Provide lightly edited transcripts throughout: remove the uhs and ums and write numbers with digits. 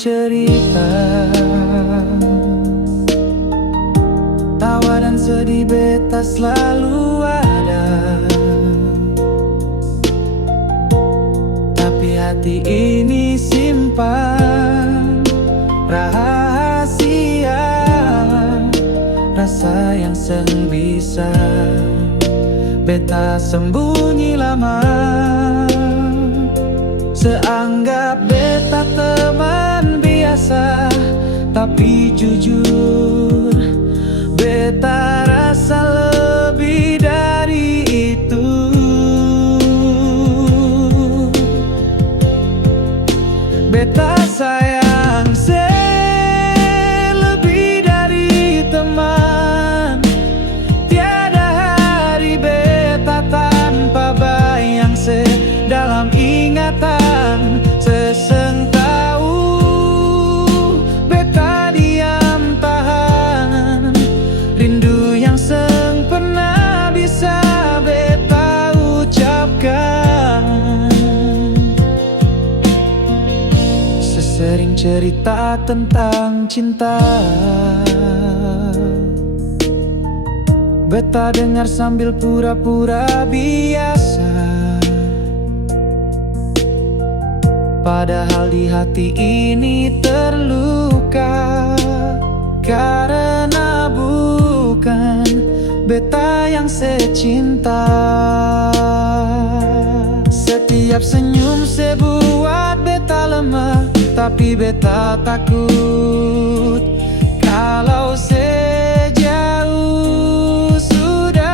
cerita. Tawa dan sedih beta selalu ada, tapi hati ini simpan rahasia, rasa yang seng bisa beta sembunyi lama. Seanggap beta teman biasa, tapi jujur beta rasa lebih dari itu. Beta sayang lebih dari teman. Tiada hari beta tanpa bayang dalam ingatan. Seseng tahu beta diam tahan rindu yang seng pernah bisa beta ucapkan. Sesering cerita tentang cinta, beta dengar sambil pura-pura biasa. Padahal di hati ini terluka, karena bukan beta yang secinta. Setiap senyum sebuat beta lemah, tapi beta takut kalau sejauh sudah.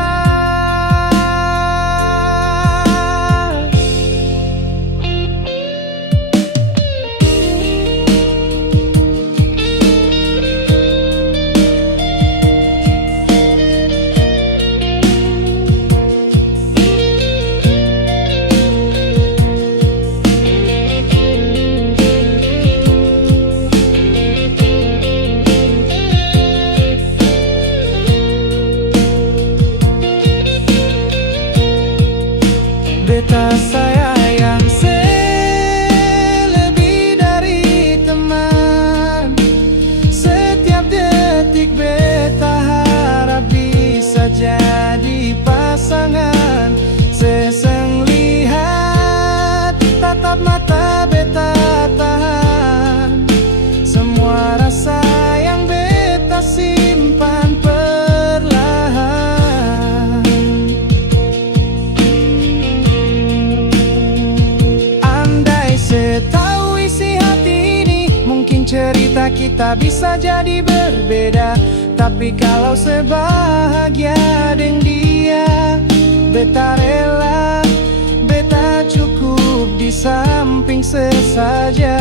Beta sayang lebih dari teman. Setiap detik beta harap bisa jadi pasangan. Seseng lihat tatap mata beta tahan semua rasa yang beta simpan perlahan. Tahu isi hati ini, mungkin cerita kita bisa jadi berbeda. Tapi kalau sebahagia dengan dia, beta rela, beta cukup di samping sesaja.